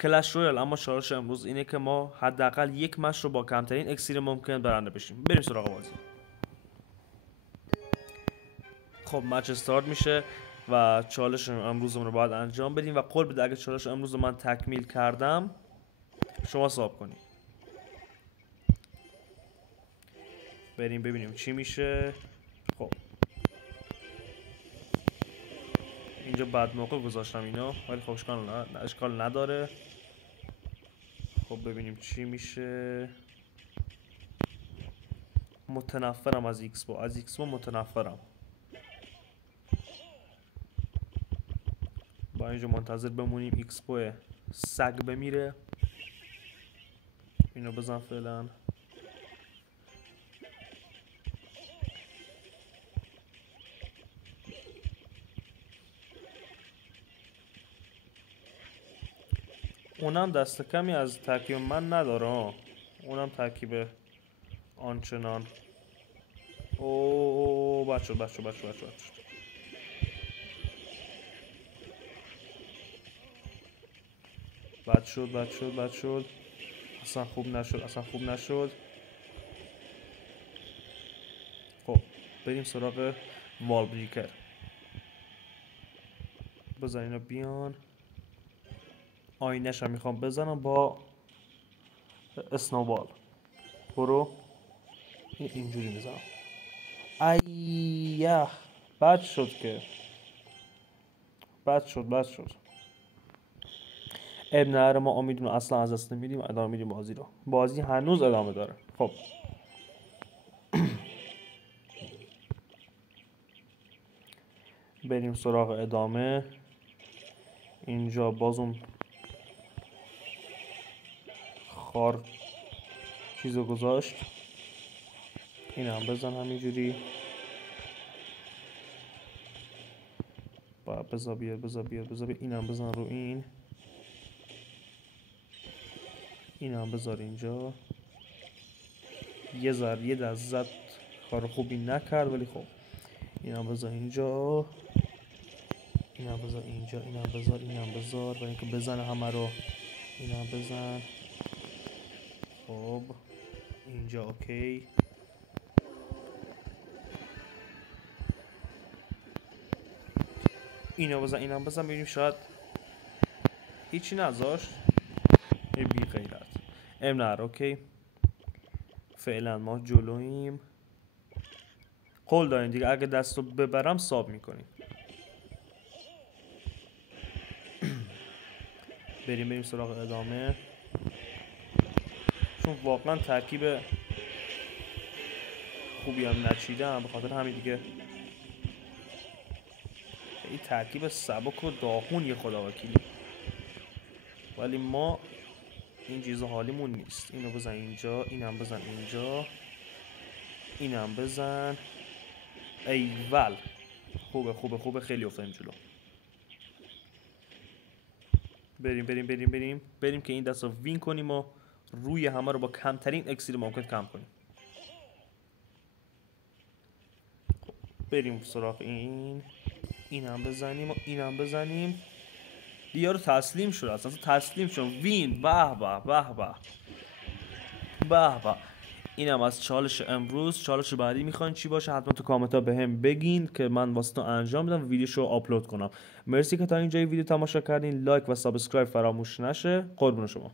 کلش رویال. اما چالش امروز اینه که ما حداقل یک مش رو با کمترین اکسیر ممکن برنده بشیم. بریم سراغ بازی. خب مچ استارت میشه و چالش امروزمون رو باید انجام بدیم و قول بده اگه چالش امروز رو من تکمیل کردم شما حساب کنید. بریم ببینیم چی میشه. خب اینجا بعد موقع گذاشتم اینو، ولی خب اشکال نداره. خب ببینیم چی میشه. متنفرم از ایکس با متنفرم. با اینجا منتظر بمونیم ایکس بو سگ بمیره. اینو بزن فعلا. اونم دست کمی از ترکیب من نداره. اونم ترکیب آنچنان. اوه بد شد. بد شد. اصلا خوب نشد. خب بریم سراغ وال بریکر. بزن اینا بیان. آینش هم میخوام بزنم با اسنوبال. برو. اینجوری میزنم. ایه بد شد. اب نره، ما امیدون اصلا از دست نمیدیم. ادامه میدیم بازی رو. بازی هنوز ادامه داره. خب بریم سراغ ادامه. اینجا باز اون خار چیزو گذاشت. این هم بزن همینجوری. بذار بیاد. این هم بزن رو این. این هم بذار اینجا. یه دست کار خوبی نکرد ولی خب. این هم بذار اینجا. این هم بذار اینجا. این هم بذار برای اینکه بزنه همه رو. این هم بزن. خب اینجا اوکی. اینو بزن ببینیم شاید هیچی نذاشت. بی غیرت. امنر اوکی. فعلا ما جلوییم. قول داریم دیگه اگه دستو ببرم ساب میکنیم. بریم سراغ ادامه. چون واقعا ترکیب خوبی هم نچیدم، به خاطر همین دیگه این ترکیب سبک و داغون خدا وکیلی. ولی ما این چیزا حالیمون نیست. اینو بزن اینجا. اینم بزن اینجا. اینم بزن. ایول. خوبه. خیلی افتادیم جلو. بریم که این دست رو وین کنیم و روی همه رو با کمترین اکسیر ممکن کم کنیم. بریم سراغ اینم بزنیم و اینم بزنیم. یارو تسلیم شد. اصلا تسلیم شد. وین. به. اینم از چالش امروز. چالش بعدی میخواین چی باشه حتما تو کامنت ها بهم بگین که من واسهتون انجام بدم و ویدیوشو آپلود کنم. مرسی که تا اینجای ویدیو تماشا کردین. لایک و سابسکرایب فراموش نشه. قربون شما.